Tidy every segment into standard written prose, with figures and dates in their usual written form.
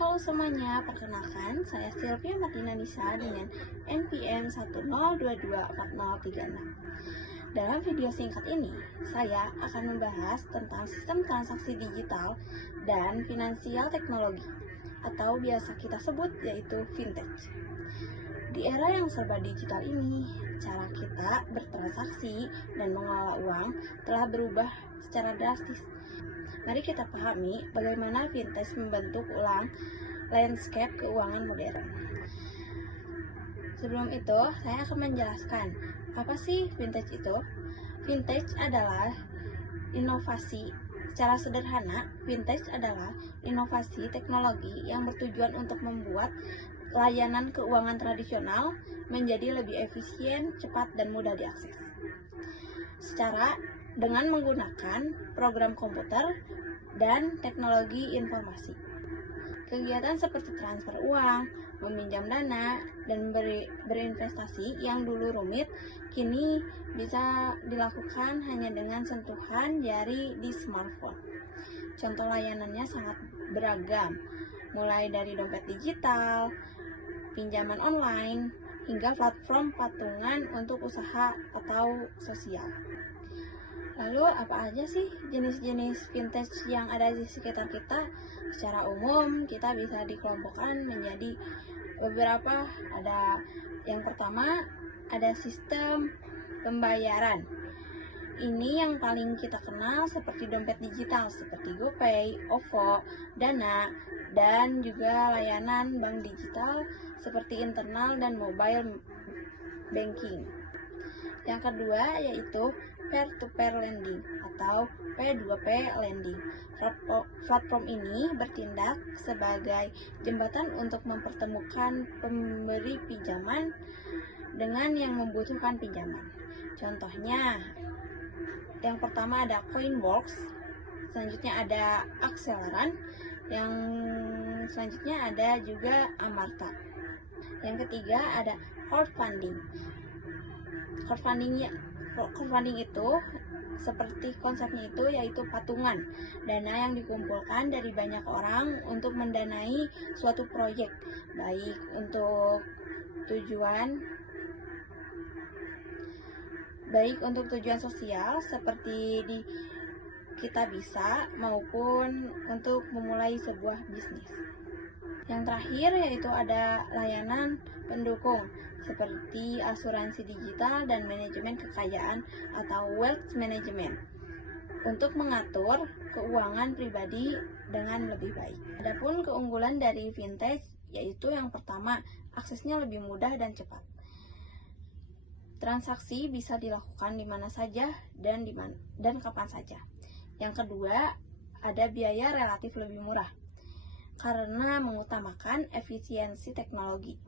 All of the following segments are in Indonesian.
Halo semuanya, perkenalkan saya Sylvia Martina Nisa dengan NPM 1022436. Dalam video singkat ini, saya akan membahas tentang sistem transaksi digital dan finansial teknologi, atau biasa kita sebut yaitu fintech. Di era yang serba digital ini, cara kita bertransaksi dan mengelola uang telah berubah secara drastis. Mari kita pahami bagaimana fintech membentuk ulang landscape keuangan modern. Sebelum itu, saya akan menjelaskan apa sih fintech itu. Fintech adalah inovasi. Secara sederhana, fintech adalah inovasi teknologi yang bertujuan untuk membuat layanan keuangan tradisional menjadi lebih efisien, cepat, dan mudah diakses. Dengan menggunakan program komputer dan teknologi informasi. Kegiatan seperti transfer uang, meminjam dana, dan berinvestasi yang dulu rumit, kini bisa dilakukan hanya dengan sentuhan jari di smartphone. Contoh layanannya sangat beragam, mulai dari dompet digital, pinjaman online, hingga platform patungan untuk usaha atau sosial. Lalu apa aja sih jenis-jenis fintech yang ada di sekitar kita? Secara umum kita bisa dikelompokkan menjadi beberapa. Yang pertama ada sistem pembayaran. Ini yang paling kita kenal seperti dompet digital seperti GoPay, OVO, Dana, dan juga layanan bank digital seperti internal dan mobile banking. Yang kedua yaitu peer-to-peer lending atau P2P lending. Platform ini bertindak sebagai jembatan untuk mempertemukan pemberi pinjaman dengan yang membutuhkan pinjaman. Contohnya, yang pertama ada Coinworks, selanjutnya ada Acceleran, yang selanjutnya ada juga Amarta. Yang ketiga ada crowdfunding. Crowdfunding itu seperti konsepnya itu yaitu patungan, dana yang dikumpulkan dari banyak orang untuk mendanai suatu proyek, baik untuk tujuan sosial seperti di Kitabisa maupun untuk memulai sebuah bisnis. Yang terakhir yaitu ada layanan pendukung seperti asuransi digital dan manajemen kekayaan atau wealth management untuk mengatur keuangan pribadi dengan lebih baik. Adapun keunggulan dari fintech yaitu yang pertama, aksesnya lebih mudah dan cepat. Transaksi bisa dilakukan di mana saja dan kapan saja. Yang kedua, ada biaya relatif lebih murah karena mengutamakan efisiensi teknologi.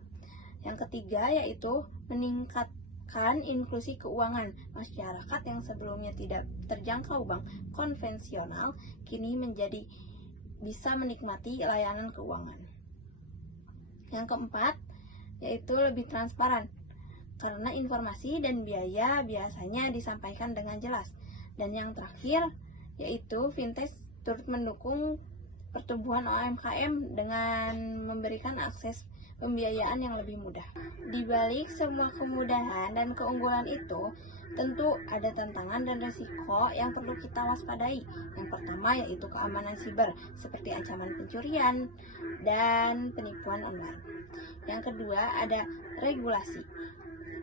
Yang ketiga yaitu meningkatkan inklusi keuangan. Masyarakat yang sebelumnya tidak terjangkau bank konvensional kini bisa menikmati layanan keuangan. Yang keempat yaitu lebih transparan karena informasi dan biaya biasanya disampaikan dengan jelas. Dan yang terakhir yaitu fintech turut mendukung pertumbuhan UMKM dengan memberikan akses pembiayaan yang lebih mudah. Di balik semua kemudahan dan keunggulan itu, tentu ada tantangan dan risiko yang perlu kita waspadai. Yang pertama yaitu keamanan siber, seperti ancaman pencurian dan penipuan online. Yang kedua ada regulasi.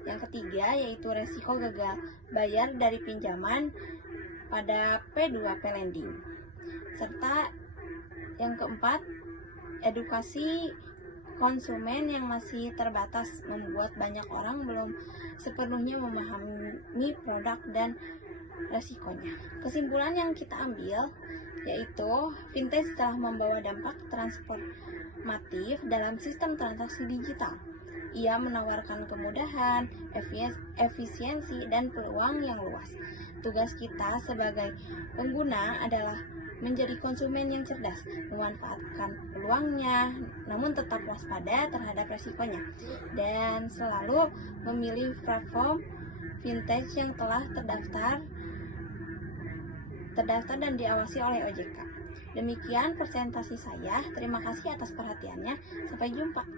Yang ketiga yaitu risiko gagal bayar dari pinjaman pada P2P lending. Serta yang keempat, edukasi konsumen yang masih terbatas membuat banyak orang belum sepenuhnya memahami produk dan resikonya. Kesimpulan yang kita ambil yaitu fintech telah membawa dampak transformatif dalam sistem transaksi digital. Ia menawarkan kemudahan, efisiensi, dan peluang yang luas. Tugas kita sebagai pengguna adalah menjadi konsumen yang cerdas, memanfaatkan peluangnya, namun tetap waspada terhadap resikonya, dan selalu memilih platform fintech yang telah terdaftar dan diawasi oleh OJK. Demikian presentasi saya. Terima kasih atas perhatiannya. Sampai jumpa.